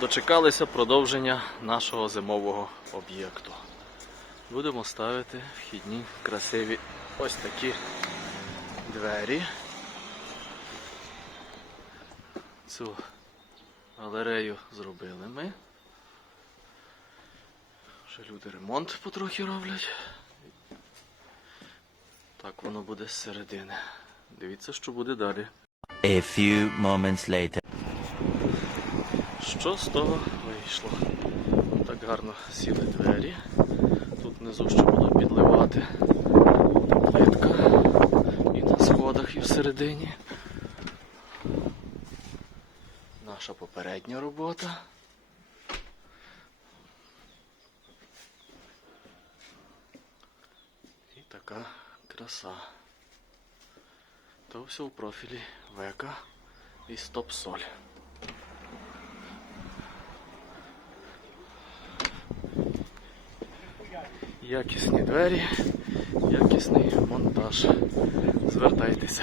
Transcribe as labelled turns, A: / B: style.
A: Дочекалися продовження нашого зимового об'єкту. Будемо ставити вхідні красиві ось такі двері. Цю галерею зробили ми. Вже люди ремонт потрохи роблять. Так воно буде зсередини. Дивіться, що буде далі.
B: A few moments later.
A: Що з того вийшло? Так гарно сіли двері. Тут внизу ще буду підливати плитка і на сходах, і всередині. Наша попередня робота. І така краса. То все в профілі века і стоп-соль. Якісні двері, якісний монтаж. Звертайтеся.